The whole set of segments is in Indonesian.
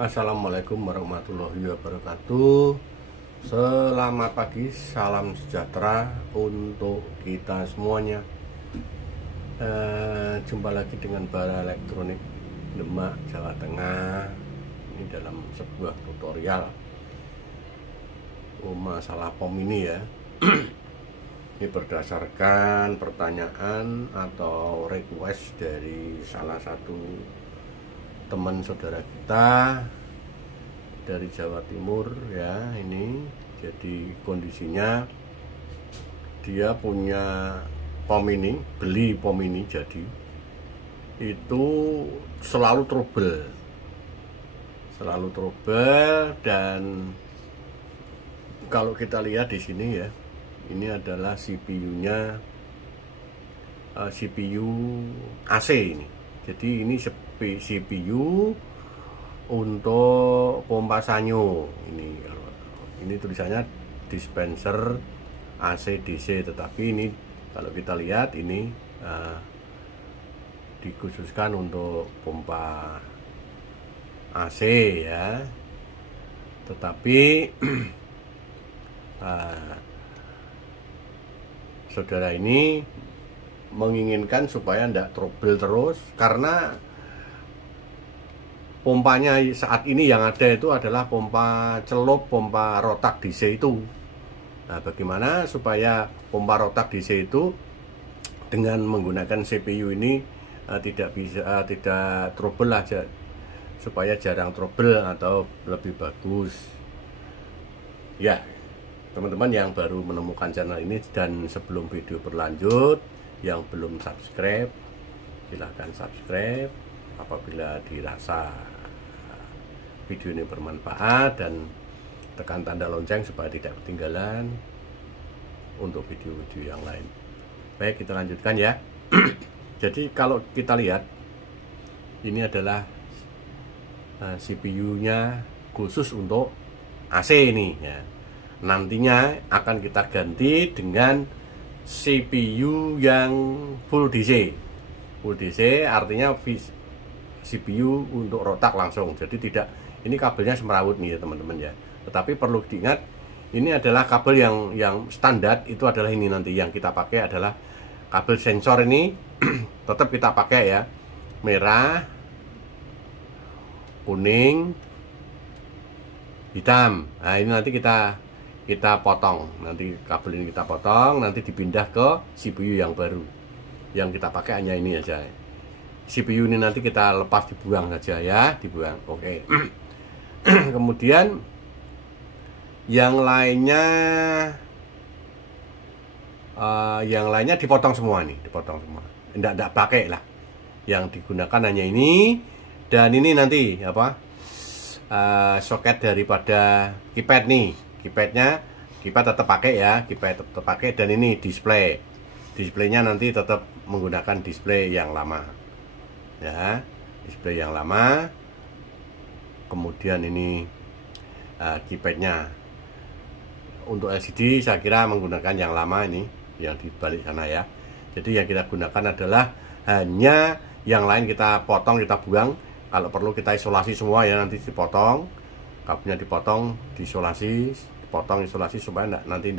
Assalamualaikum warahmatullahi wabarakatuh. Selamat pagi, salam sejahtera untuk kita semuanya. Jumpa lagi dengan Bara Elektronik Demak, Jawa Tengah. Ini dalam sebuah tutorial masalah POM ini ya. Ini berdasarkan pertanyaan atau request dari salah satu teman saudara kita dari Jawa Timur ya. Ini jadi kondisinya dia punya POM ini, beli POM ini, jadi itu selalu trouble dan kalau kita lihat di sini ya, ini adalah CPU-nya, CPU AC ini. Jadi ini CPU untuk pompa sanyo. Ini tulisannya dispenser AC DC, tetapi ini kalau kita lihat ini dikhususkan untuk pompa AC ya. Tetapi saudara ini menginginkan supaya tidak trouble terus, karena pompanya saat ini yang ada itu adalah pompa celup, pompa rotak DC itu. Nah, bagaimana supaya pompa rotak DC itu dengan menggunakan CPU ini tidak trouble aja, supaya jarang trouble atau lebih bagus ya. Teman-teman yang baru menemukan channel ini dan sebelum video berlanjut, yang belum subscribe silahkan subscribe apabila dirasa video ini bermanfaat, dan tekan tanda lonceng supaya tidak ketinggalan untuk video-video yang lain. Baik, kita lanjutkan ya. Jadi kalau kita lihat, ini adalah CPU-nya khusus untuk AC ini ya. Nantinya akan kita ganti dengan CPU yang full DC. Full DC artinya CPU untuk rotak langsung. Jadi tidak, ini kabelnya semrawut nih ya teman-teman ya. Tetapi perlu diingat, ini adalah kabel yang standar, itu adalah ini. Nanti yang kita pakai adalah kabel sensor ini tetap kita pakai ya. Merah, kuning, hitam. Nah, ini nanti kita potong, nanti kabel ini kita potong, nanti dipindah ke CPU yang baru. Yang kita pakai hanya ini aja. CPU ini nanti kita lepas, dibuang saja ya, dibuang. Oke. Kemudian yang lainnya dipotong semua nih, dipotong semua. Enggak pakai lah. Yang digunakan hanya ini, dan ini nanti apa? Soket daripada keypad nih. Keypadnya kita tetap pakai ya, keypad tetap pakai, dan ini displaynya nanti tetap menggunakan display yang lama ya, display yang lama. Kemudian ini keypadnya untuk LCD saya kira menggunakan yang lama, ini yang di balik sana ya. Jadi yang kita gunakan adalah hanya yang lain kita potong, kita buang. Kalau perlu kita isolasi semua ya, nanti dipotong kabelnya, dipotong, diisolasi, dipotong, isolasi supaya nanti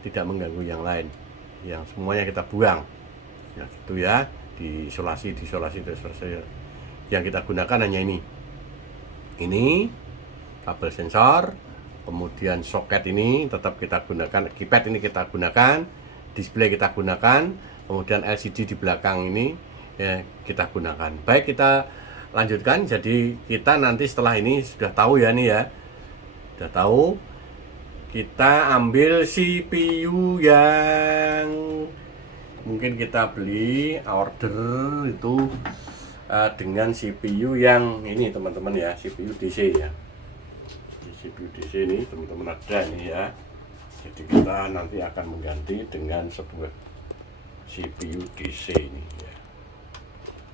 tidak mengganggu yang lain. Yang semuanya kita buang ya, gitu ya, diisolasi. Yang kita gunakan hanya ini kabel sensor, kemudian soket ini tetap kita gunakan, keypad ini kita gunakan, display kita gunakan, kemudian LCD di belakang ini ya, kita gunakan. Baik, kita lanjutkan. Jadi kita nanti setelah ini sudah tahu ya, nih ya, sudah tahu, kita ambil CPU yang mungkin kita beli order itu dengan CPU yang ini teman-teman ya, CPU DC ya. CPU DC ini teman-teman ada ini ya. Jadi kita nanti akan mengganti dengan sebuah CPU DC ini ya.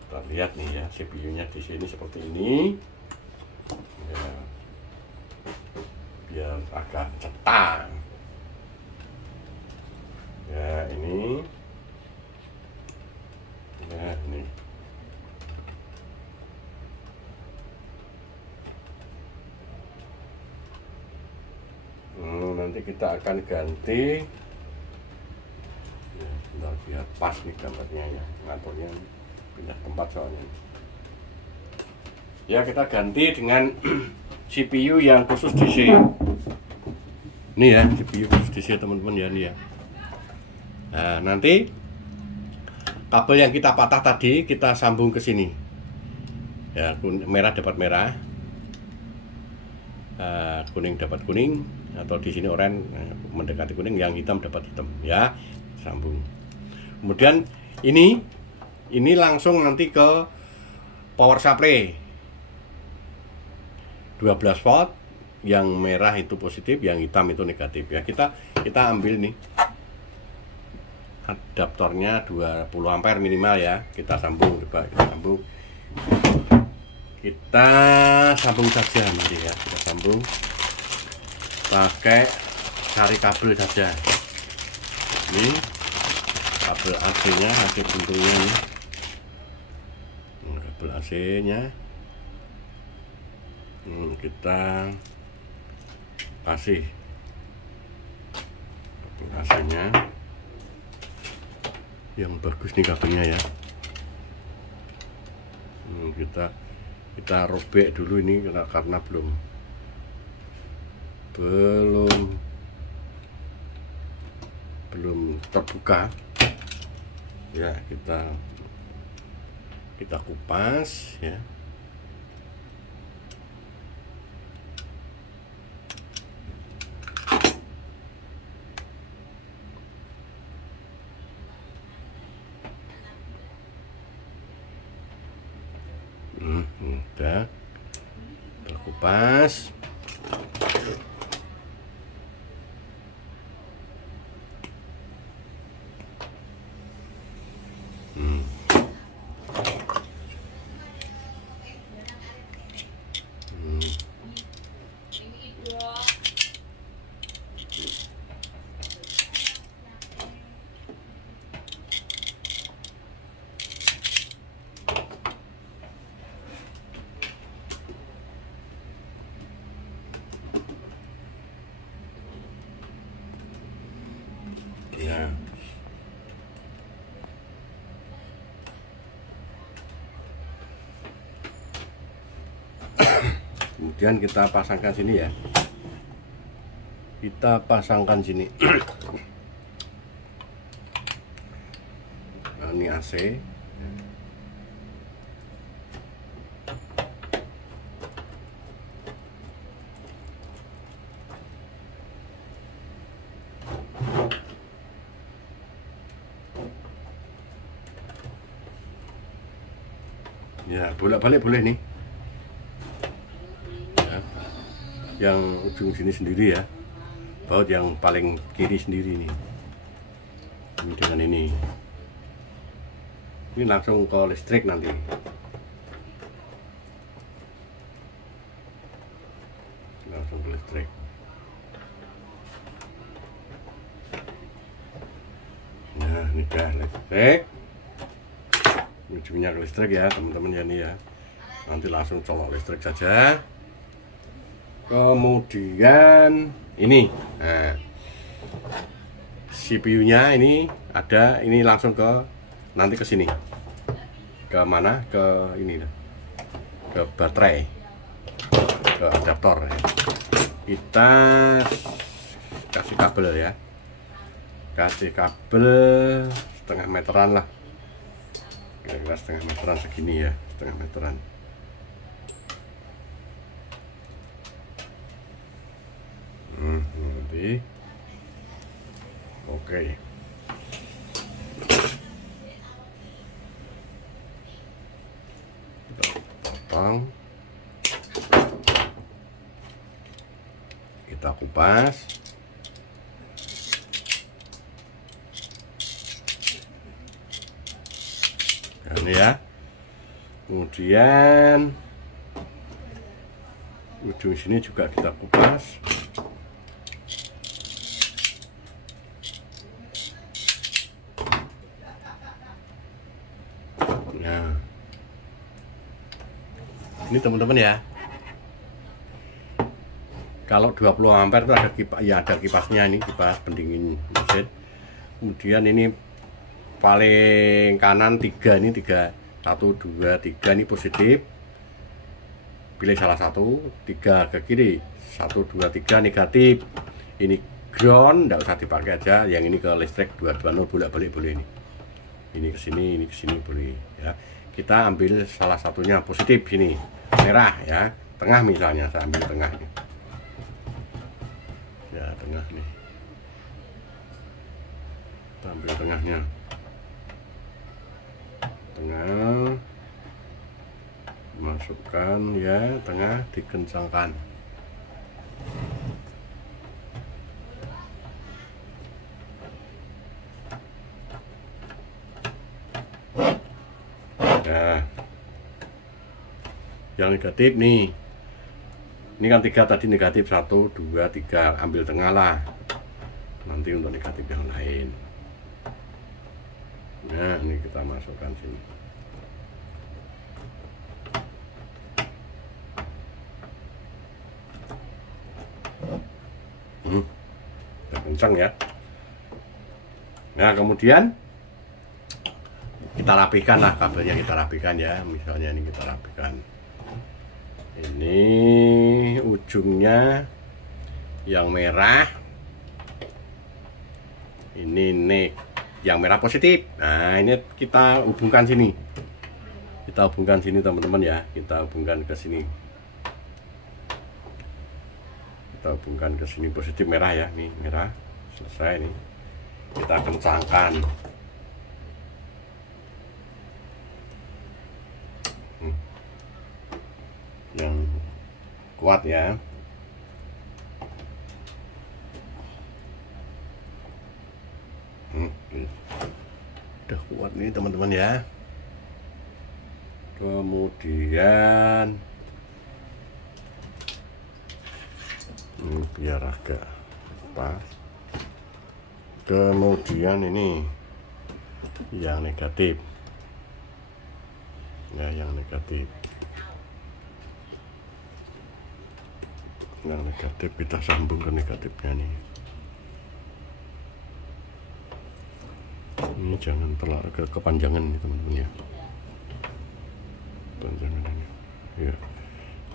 Kita lihat nih ya, CPU-nya di sini seperti ini ya, biar agak cetak ya. Ini ya, ini nanti kita akan ganti ya, bentar, biar pas nih gambarnya ya, ngaturnya pindah tempat soalnya ya. Kita ganti dengan CPU yang khusus DC ini ya, CPU khusus DC teman-teman ya, ini ya. Nah, nanti kabel yang kita patah tadi kita sambung ke sini ya, merah dapat merah, kuning dapat kuning, atau di sini oranye mendekati kuning, yang hitam dapat hitam ya, sambung. Kemudian ini langsung nanti ke power supply 12 volt, yang merah itu positif, yang hitam itu negatif ya. Kita ambil nih adaptornya 20 ampere minimal ya, kita sambung, coba kita sambung saja nanti ya, kita sambung pakai cari kabel saja. Ini kabel AC nya, AC bentuknya nih, kabel AC nya kita kasih kabel AC nya yang bagus nih kabelnya ya. Kita robek dulu ini karena belum terbuka ya. Kita kupas ya. Udah terkupas. Ya. Kemudian kita pasangkan sini ya. Kita pasangkan sini. Nah, ini AC. Ya, bolak-balik boleh nih ya. Yang ujung sini sendiri ya, baut yang paling kiri sendiri nih. Ini dengan ini langsung ke listrik nanti. Langsung ke listrik. Nah, ini dah listrik. Ujungnya ke listrik ya teman-teman ya, nih ya. Nanti langsung colok listrik saja. Kemudian ini CPU nya ini ada, ini langsung ke nanti ke sini, ke mana, ke ini, ke baterai, ke adaptor ya. Kita kasih kabel ya, kasih kabel setengah meteran lah, kira-kira setengah meteran segini ya, setengah meteran. Nanti oke. Kita potong, kita kupas. Nah, ini ya. Kemudian ujung sini juga kita kupas. Nah, ini teman-teman ya, Kalau 20 ampere itu ada kipas, ya ada kipasnya, ini kipas pendingin mesin. Kemudian ini paling kanan 3, ini 3, 1 2 3 ini positif, pilih salah satu. 3 ke kiri, 1 2 3 negatif, ini ground, nggak usah dipakai aja. Yang ini ke listrik 220 bolak-balik boleh, ini ke sini boleh ya. Kita ambil salah satunya positif, sini merah ya, tengah misalnya, saya ambil tengah ini ya, tengah nih, kita ambil tengahnya, tengah, masukkan ya, tengah dikencangkan. Nah, yang negatif nih, ini kan 3 tadi negatif, 1 2 3, ambil tengah lah, nanti untuk negatif yang lain. Nah, ini kita masukkan sini. Udah kencang ya. Nah, kemudian kita rapikan lah kabelnya, kita rapikan ya. Misalnya ini kita rapikan. Ini ujungnya yang merah, ini yang merah positif. Nah, ini kita hubungkan sini. Kita hubungkan sini teman-teman ya. Kita hubungkan ke sini. Kita hubungkan ke sini, positif merah ya. Nih merah, selesai nih. Kita kencangkan. Yang kuat ya. Udah kuat nih teman-teman ya. Kemudian biar agak pas. Kemudian ini yang negatif ya, yang negatif. Yang negatif kita sambung ke negatifnya nih. Ini jangan terlalu kepanjangan nih teman-teman ya. Panjangan ini ya,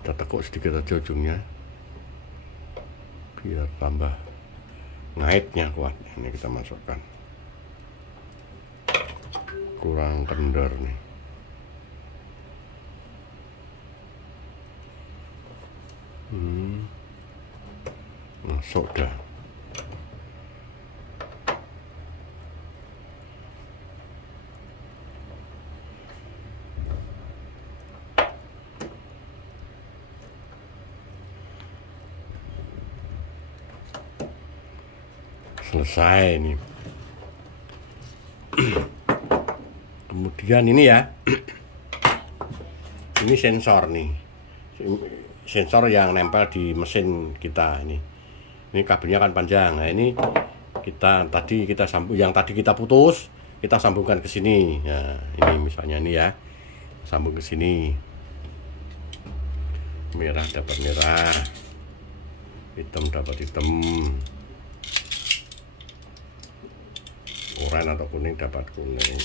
kita tekuk sedikit aja ujungnya biar tambah ngaitnya kuat. Ini kita masukkan, kurang kendor nih. Masuk dah. Selesai nih. Kemudian ini ya, ini sensor nih, sensor yang nempel di mesin kita ini. Ini kabelnya kan panjang. Nah, ini kita sambung, yang tadi kita putus, kita sambungkan ke sini. Nah, ini misalnya ini ya, sambung ke sini. Merah dapat merah, hitam dapat hitam, oranye atau kuning dapat kuning.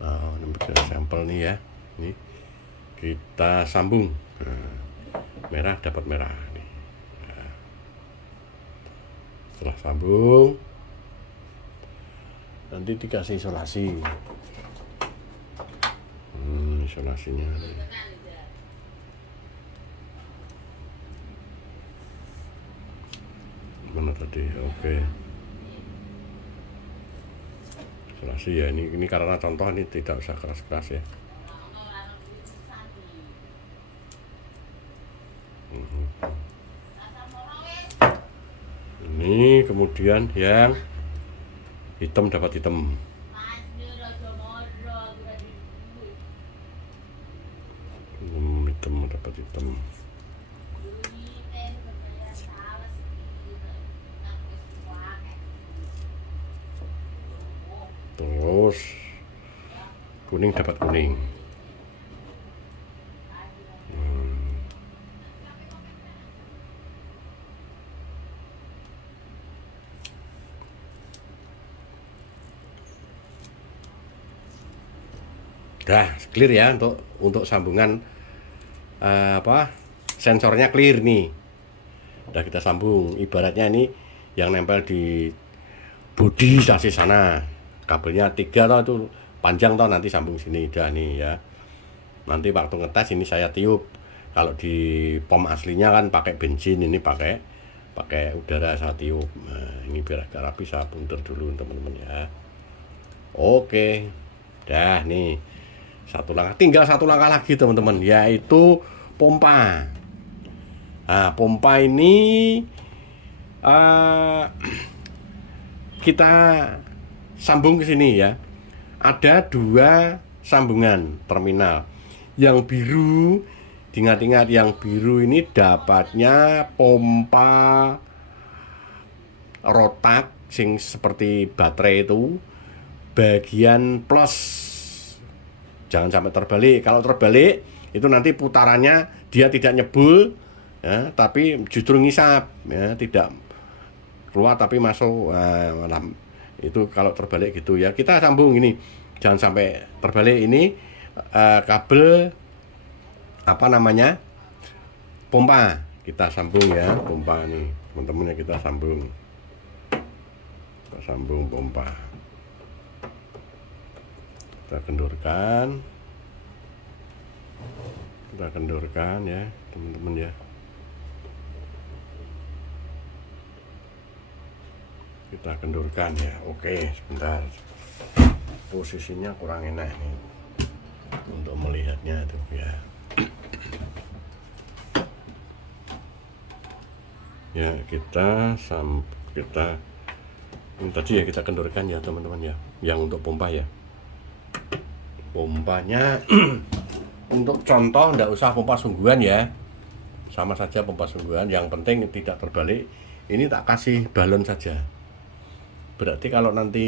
Nah, ini sampel nih ya. Ini kita sambung. Nah, merah dapat merah nih. Nah, setelah sambung, nanti dikasih isolasi. Isolasinya nih. Mana tadi? Oke. Isolasi ya, ini karena contoh, ini tidak usah keras-keras ya. Ini kemudian yang hitam dapat hitam. Hitam dapat hitam. Terus kuning dapat kuning. Udah clear ya untuk sambungan sensornya clear nih. Udah kita sambung. Ibaratnya ini yang nempel di bodi sasis sana. Kabelnya 3 toh itu panjang toh, nanti sambung sini. Udah nih ya. Nanti waktu ngetes ini saya tiup. Kalau di pom aslinya kan pakai bensin, ini pakai udara saya tiup. Nah, ini biar agak rapi saya punter dulu teman-teman ya. Oke. Dah nih. Tinggal satu langkah lagi teman-teman, yaitu pompa. Nah, pompa ini kita sambung ke sini ya. Ada 2 sambungan terminal. Yang biru, ingat-ingat yang biru ini dapatnya pompa rotak sing seperti baterai itu bagian plus. Jangan sampai terbalik. Kalau terbalik itu nanti putarannya dia tidak nyebul ya, tapi justru ngisap ya, tidak keluar tapi masuk. Itu kalau terbalik gitu ya. Kita sambung ini, jangan sampai terbalik. Ini kabel pompa kita sambung ya. Pompa nih teman-teman, ya kita sambung pompa. Kita kendorkan ya teman-teman ya. Kita kendorkan ya. Oke, sebentar, posisinya kurang enak nih untuk melihatnya tuh ya. Ya kita ini tadi ya kita kendorkan ya teman-teman ya, yang untuk pompa ya. Pompanya untuk contoh nggak usah pompa sungguhan ya, sama saja pompa sungguhan, yang penting tidak terbalik. Ini tak kasih balon saja, berarti kalau nanti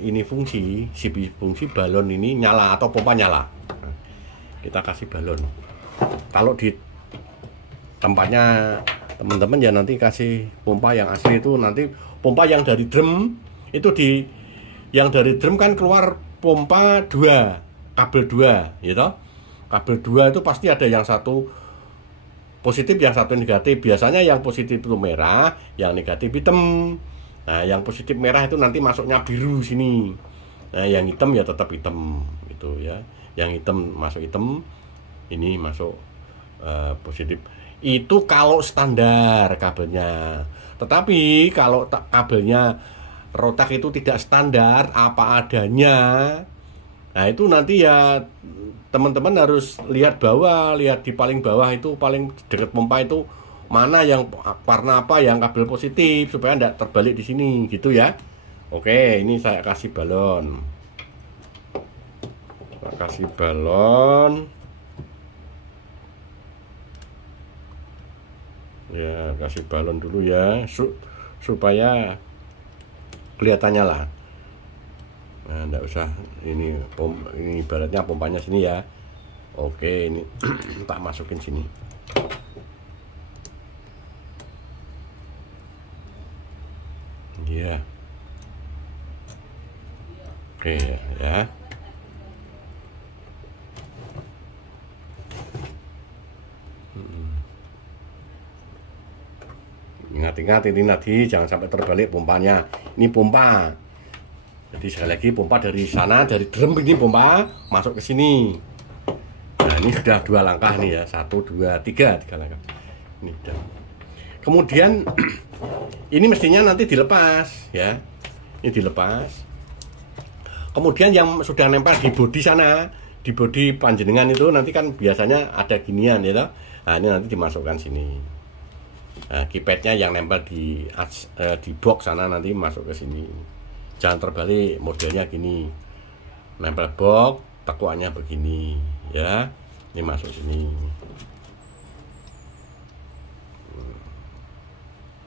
ini fungsi balon ini nyala atau pompa nyala, kita kasih balon. Kalau di tempatnya teman-teman ya nanti kasih pompa yang asli itu, nanti pompa yang dari drum itu yang dari drum kan keluar pompa 2, kabel 2 gitu. Kabel 2 itu pasti ada yang satu positif, yang satu negatif. Biasanya yang positif itu merah, yang negatif hitam. Nah, yang positif merah itu nanti masuknya biru sini. Nah, yang hitam ya tetap hitam gitu ya. Yang hitam masuk hitam, ini masuk positif. Itu kalau standar kabelnya. Tetapi kalau kabelnya rotak itu tidak standar, apa adanya, nah itu nanti ya teman-teman harus lihat bawah, lihat di paling bawah itu, paling dekat pompa itu mana yang warna apa yang kabel positif, supaya tidak terbalik di sini gitu ya. Oke, ini saya kasih balon. Ya, kasih balon dulu ya, supaya kelihatannya lah. Nah, enggak usah ini ibaratnya pompanya sini ya. Oke, ini tak masukin sini. Ya. Oke ya. Ingat-ingat ini tadi jangan sampai terbalik pompanya. Ini pompa. Jadi sekali lagi pompa dari sana, dari drum ini pompa masuk ke sini. Nah, ini sudah 2 langkah nih ya. 1, 2, 3 langkah. Ini udah. Kemudian ini mestinya nanti dilepas ya. Ini dilepas. Kemudian yang sudah nempel di bodi sana, di bodi panjenengan itu nanti kan biasanya ada ginian ya toh. Nah, ini nanti dimasukkan sini. Nah, keypadnya yang nempel di box sana nanti masuk ke sini. Jangan terbalik, modelnya gini. Nempel box, tekuannya begini, ya. Ini masuk sini.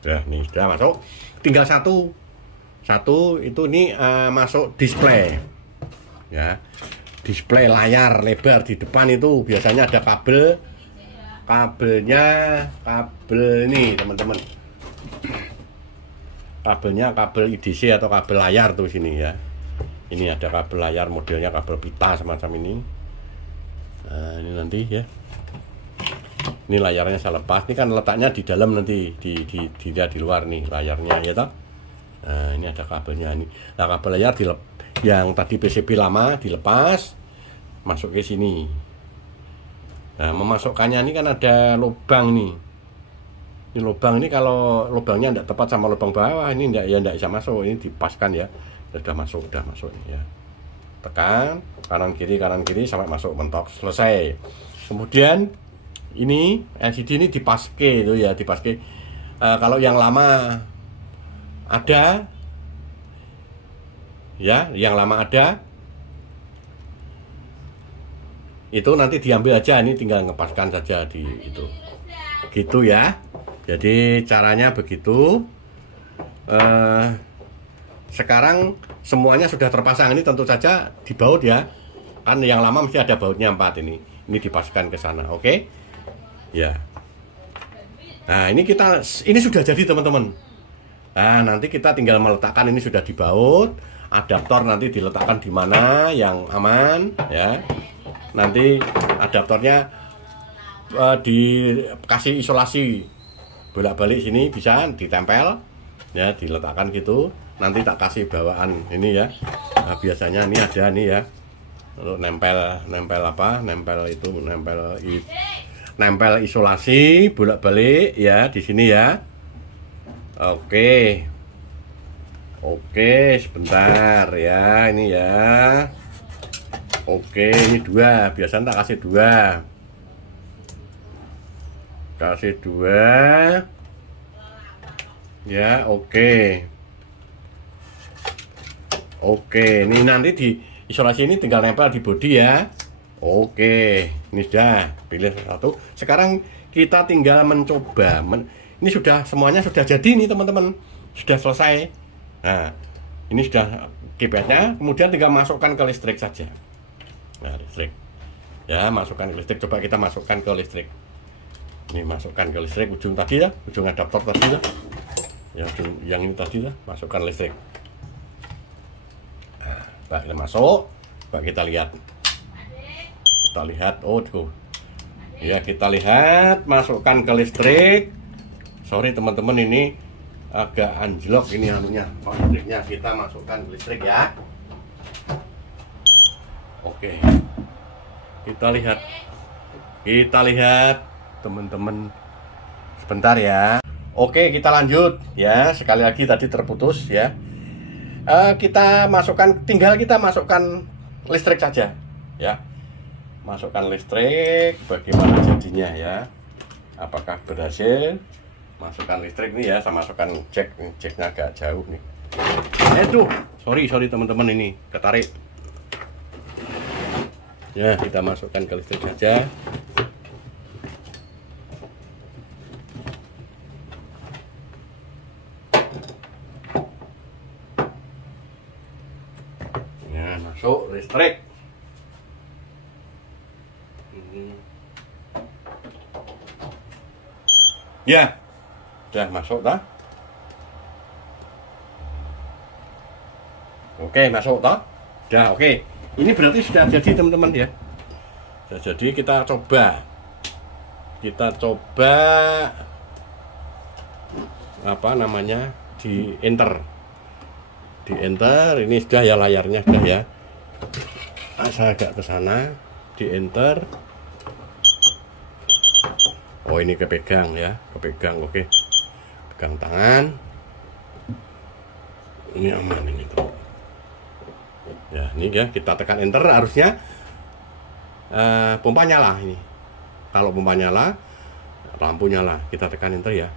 Udah, nih sudah masuk. Tinggal satu itu ini masuk display, ya. Display layar lebar di depan itu biasanya ada kabelnya ini teman-teman, kabelnya kabel IDC atau kabel layar tuh sini ya. Ini ada kabel layar, modelnya kabel pita semacam ini. Nah, ini nanti ya. Ini layarnya saya lepas. Ini kan letaknya di dalam nanti, di luar nih layarnya ya toh. Nah, ini ada kabelnya ini. Nah, kabel layar yang tadi PCB lama dilepas, masuk ke sini. Nah, memasukkannya ini kan ada lubang nih. Ini lubang ini, kalau lubangnya tidak tepat sama lubang bawah ini tidak bisa masuk. Ini dipaskan ya. Sudah masuk ya. Tekan kanan kiri sampai masuk mentok, selesai. Kemudian ini LCD ini dipaske itu ya, dipaske. Kalau yang lama ada ya, yang lama ada itu nanti diambil aja, ini tinggal ngepaskan saja di itu. Gitu ya. Jadi caranya begitu. Sekarang semuanya sudah terpasang, ini tentu saja dibaut ya. Kan yang lama mesti ada bautnya 4 ini. Ini dipaskan ke sana, oke? Ya. Nah, ini sudah jadi teman-teman. Nah, nanti kita tinggal meletakkan, ini sudah dibaut. Adaptor nanti diletakkan di mana yang aman ya. Nanti adaptornya dikasih isolasi bolak-balik sini, bisa ditempel ya, diletakkan gitu. Nanti tak kasih bawaan ini ya. Nah, biasanya ini ada nih ya, untuk nempel apa, nempel isolasi bolak-balik ya di sini ya. Oke, sebentar ya, ini ya. Oke, ini 2, biasanya tak kasih 2. Kasih 2 ya. Oke, ini nanti di isolasi ini tinggal nempel di bodi ya. Oke, ini sudah pilih satu. Sekarang kita tinggal mencoba. Ini semuanya sudah jadi nih teman-teman, sudah selesai. Nah, ini sudah keypadnya. Kemudian tinggal masukkan ke listrik saja. Nah, listrik ya, masukkan ke listrik. Coba kita masukkan ke listrik. Ini masukkan ke listrik, ujung tadi ya, ujung adaptor tadi ya. Yang ini tadi ya, masukkan listrik. Nah, kita masuk. Coba kita lihat. Oh tuh ya, kita lihat, masukkan ke listrik. Sorry teman-teman, ini agak anjlok ini anunya, listriknya. Kita masukkan ke listrik ya. Oke, kita lihat teman-teman, sebentar ya. Oke, kita lanjut ya. Sekali lagi tadi terputus ya. Tinggal kita masukkan listrik saja ya. Masukkan listrik, bagaimana jadinya ya, apakah berhasil. Masukkan listrik nih ya, saya masukkan jacknya agak jauh nih. Sorry teman-teman, ini ketarik ya. Kita masukkan ke listrik saja. Ya, masuk listrik. Ya, sudah masuk tak? Oke, masuk tak? Sudah, oke. Ini berarti sudah jadi teman-teman ya. Sudah jadi, kita coba apa namanya, di enter. Ini sudah ya, layarnya sudah ya. Saya agak ke sana, di enter. Oh, ini kepegang ya, oke. Pegang tangan. Ini aman ini tuh. Ya, ini ya, kita tekan enter, harusnya pompa nyala ini. Kalau pompa nyala, lampu nyala, kita tekan enter ya.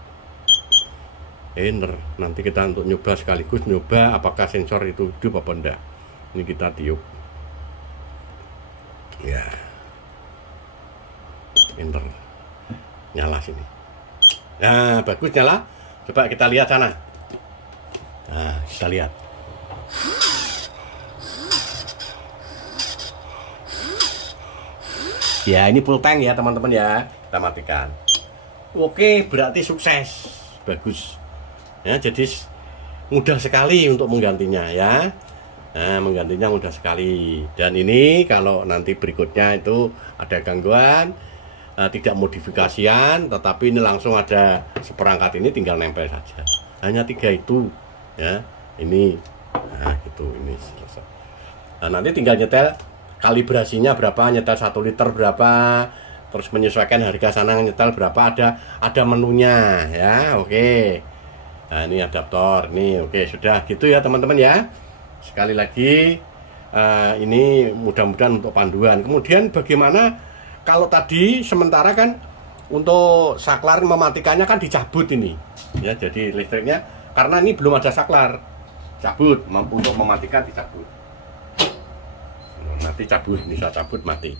Enter. Nanti kita untuk nyoba sekaligus nyoba apakah sensor itu hidup apa enggak. Ini kita tiup. Ya. Enter. Nyala sini. Nah, bagus nyala. Coba kita lihat sana. Nah, kita lihat. Ya, ini full tank ya teman-teman ya. Kita matikan. Oke, berarti sukses. Bagus. Ya, jadi mudah sekali untuk menggantinya ya. Nah, menggantinya mudah sekali. Dan ini kalau nanti berikutnya itu ada gangguan, tidak modifikasian, tetapi ini langsung ada seperangkat ini tinggal nempel saja. Hanya 3 itu, ya. Ini, nah gitu, ini selesai. Nah, nanti tinggal nyetel kalibrasinya berapa, nyetel 1 liter berapa, terus menyesuaikan harga sana nyetel berapa, ada menunya, ya. Oke. Nah, ini adaptor, nih, oke, sudah gitu ya teman-teman ya. Sekali lagi ini mudah-mudahan untuk panduan. Kemudian bagaimana kalau tadi sementara kan untuk saklar mematikannya kan dicabut ini ya, jadi listriknya karena ini belum ada saklar, cabut untuk mematikan dicabut. Nanti cabut, bisa cabut mati.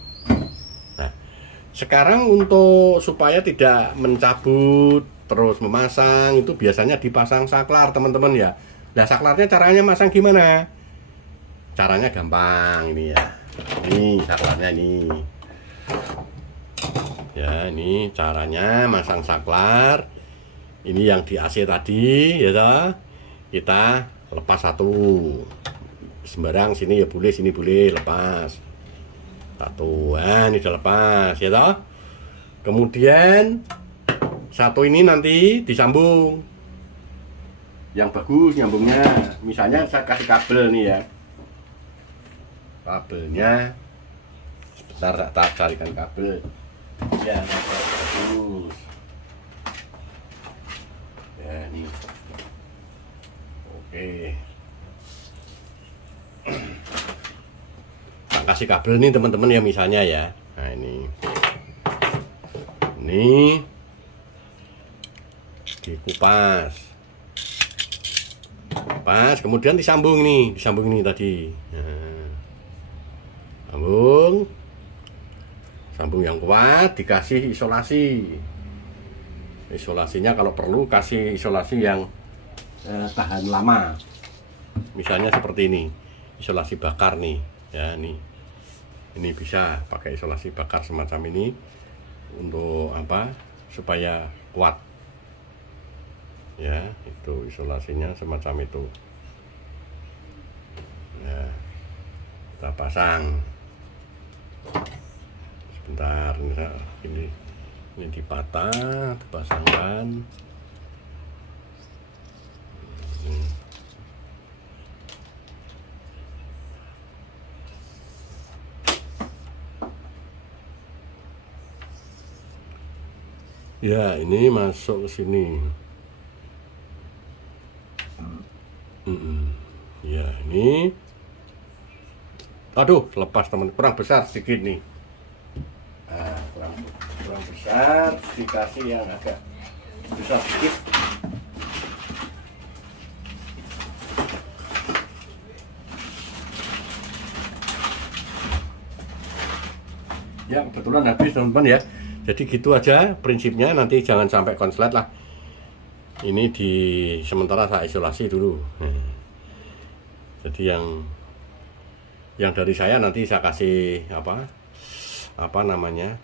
Nah, sekarang untuk supaya tidak mencabut terus memasang itu biasanya dipasang saklar teman-teman ya. Nah, saklarnya caranya masang gimana? Caranya gampang ini ya. Ini saklarnya ini. Ya, ini caranya masang saklar. Ini yang di AC tadi ya toh. Kita lepas 1. Sembarang sini ya boleh, sini boleh, lepas 1. Nah, ini udah lepas ya toh. Kemudian 1 ini nanti disambung. Yang bagus nyambungnya, misalnya saya kasih kabel nih ya, kabelnya sebentar tak carikan kabel ya, bagus ya, ini oke. Tak kasih kabel nih teman-teman ya, misalnya ya. Nah, ini dikupas pas, kemudian disambung nih tadi. Nah, sambung yang kuat, dikasih isolasinya kalau perlu kasih isolasi yang tahan lama, misalnya seperti ini, isolasi bakar nih ya. Ini bisa pakai isolasi bakar semacam ini untuk apa, supaya kuat ya. Itu isolasinya semacam itu ya, kita pasang sebentar. Ini dipatah, dipasangkan. Ya, ini masuk ke sini. Ya, ini aduh, lepas teman, kurang besar sedikit nih. Nah, kurang besar, dikasih yang agak besar sedikit. Ya, kebetulan habis teman-teman ya. Jadi gitu aja prinsipnya, nanti jangan sampai konslet lah. Ini di sementara saya isolasi dulu. Jadi yang dari saya nanti saya kasih apa namanya,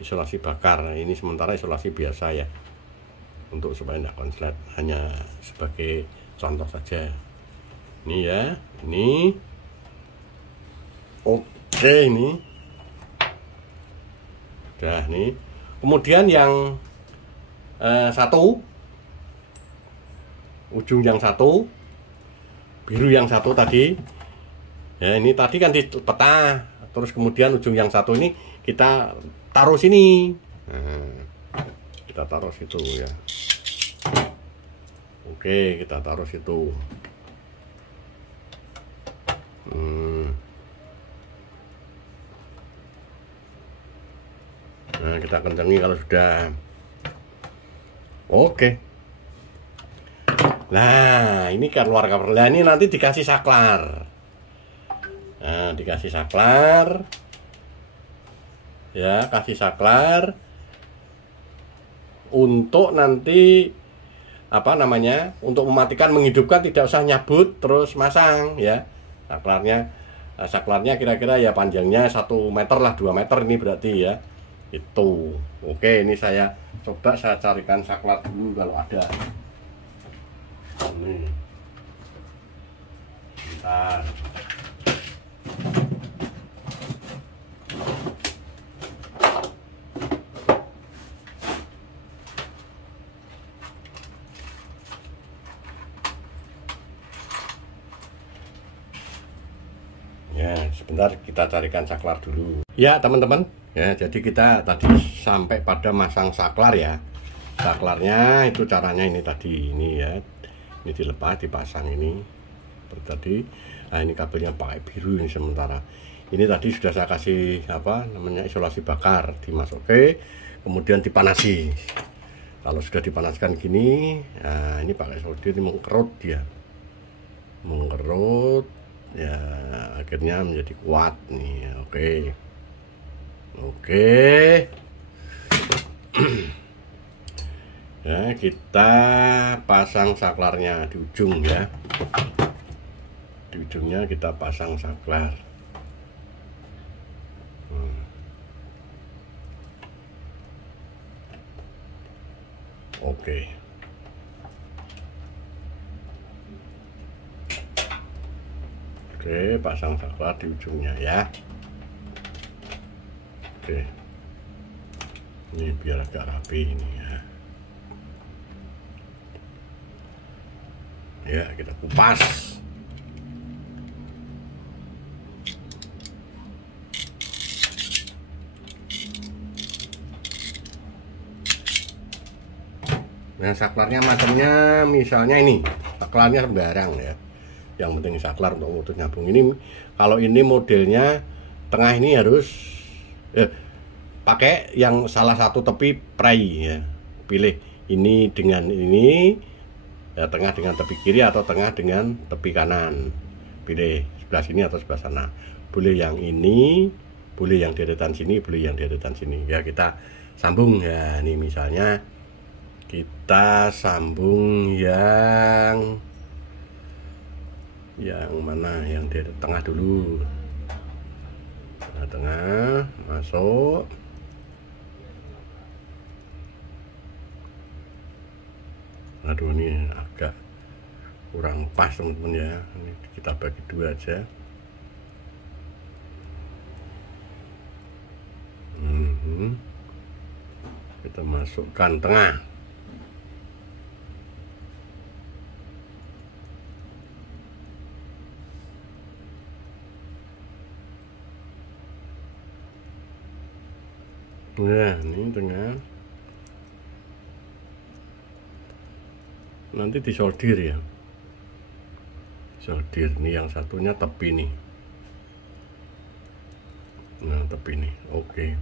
isolasi bakar. Ini sementara isolasi biasa ya, untuk supaya tidak konslet, hanya sebagai contoh saja. Ini ya, ini oke, ini udah nih. Kemudian yang satu, ujung yang satu, biru yang satu tadi ya, ini tadi kan di peta, terus kemudian ujung yang satu ini kita taruh sini. Nah, kita taruh situ ya. Oke, kita taruh situ. Nah, kita kencengi kalau sudah oke. Nah, ini kan luar cover. Nah, ini nanti dikasih saklar. Nah, dikasih saklar. Ya, kasih saklar untuk nanti apa namanya, untuk mematikan, menghidupkan, tidak usah nyabut terus masang ya. Saklarnya kira-kira ya panjangnya 1 meter lah, 2 meter ini berarti ya. Itu. Oke, ini saya coba saya carikan saklar dulu kalau ada. Ini Bentar. Ya, sebentar kita carikan saklar dulu. Ya, teman-teman. Ya, jadi kita tadi sampai pada masang saklar ya. Saklarnya itu caranya ini tadi, ini ya. Ini dilepas, dipasang ini. Seperti tadi. Nah, ini kabelnya pakai biru ini sementara. Ini tadi sudah saya kasih apa namanya isolasi bakar, dimasuki, kemudian dipanasi. Kalau sudah dipanaskan gini, nah ini pakai solder ini mengkerut dia. Mengkerut ya, akhirnya menjadi kuat nih. Oke. Ya, kita pasang saklarnya di ujung ya. Di ujungnya kita pasang saklar. Oke. Oke, pasang saklar di ujungnya ya. Oke. Ini biar agak rapi ini ya. Ya, kita kupas. Nah, saklarnya macamnya misalnya ini, saklarnya sembarang ya. Yang penting saklar untuk mutus nyambung ini. Kalau ini modelnya tengah ini harus pakai yang salah satu tepi prai ya. Pilih ini dengan ini ya, tengah dengan tepi kiri atau tengah dengan tepi kanan. Pilih sebelah sini atau sebelah sana. Boleh yang ini, boleh yang deretan sini, boleh yang deretan sini. Ya, kita sambung ya. Ini misalnya kita sambung yang mana, yang di tengah dulu. Tengah masuk. Aduh, ini agak kurang pas teman-teman ya. Ini kita bagi dua aja. Kita masukkan tengah. Nah, ini tengah. Nanti disolder ya. Solder nih, yang satunya tepi nih. Nah, tepi nih. Oke.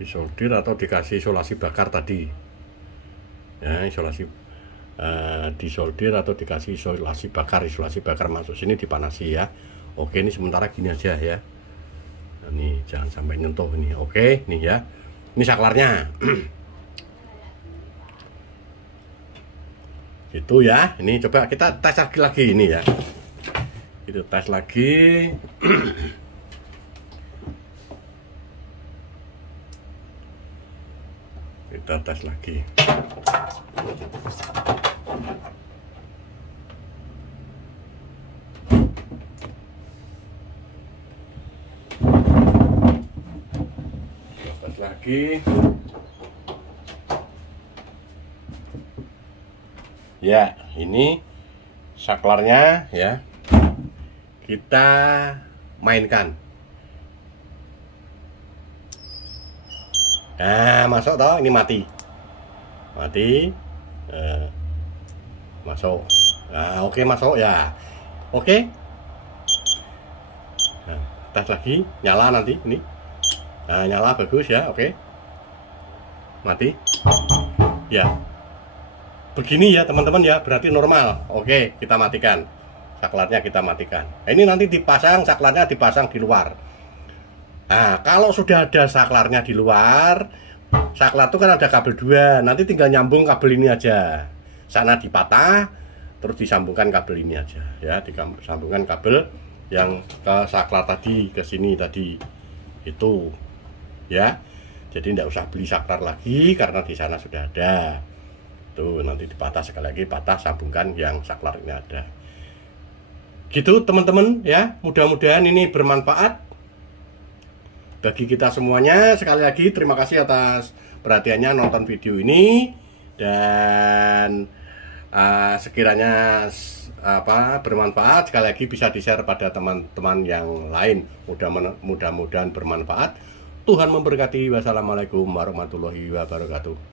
Disolder atau dikasih isolasi bakar tadi. Ya, isolasi disolder atau dikasih isolasi bakar. Isolasi bakar masuk sini dipanasi ya. Oke, ini sementara gini aja ya. Ini jangan sampai nyentuh ini. Oke, nih ya. Ini saklarnya. Itu ya. Ini coba kita tes lagi ini ya. Itu tes lagi. Kita tes lagi. Lagi ya, ini saklarnya ya, kita mainkan. Nah, masuk toh, ini mati masuk. Nah, oke, masuk ya. Oke, nah, tes lagi, nyala nanti ini. Nah, nyala bagus ya. Oke, mati ya. Begini ya teman-teman ya, berarti normal. Oke, kita matikan saklarnya, kita matikan. Nah, ini nanti dipasang, saklarnya dipasang di luar. Nah, kalau sudah ada saklarnya di luar, saklar itu kan ada kabel dua, nanti tinggal nyambung kabel ini aja. Sana dipatah, terus disambungkan kabel ini aja ya, disambungkan kabel yang ke saklar tadi, ke sini tadi itu ya. Jadi tidak usah beli saklar lagi karena di sana sudah ada. Tuh nanti dipatah sekali lagi, patah, sambungkan yang saklar ini ada. Gitu teman-teman ya, mudah-mudahan ini bermanfaat bagi kita semuanya. Sekali lagi terima kasih atas perhatiannya nonton video ini, dan sekiranya bermanfaat, sekali lagi bisa di-share pada teman-teman yang lain. Mudah-mudahan bermanfaat. Tuhan memberkati. Wassalamualaikum warahmatullahi wabarakatuh.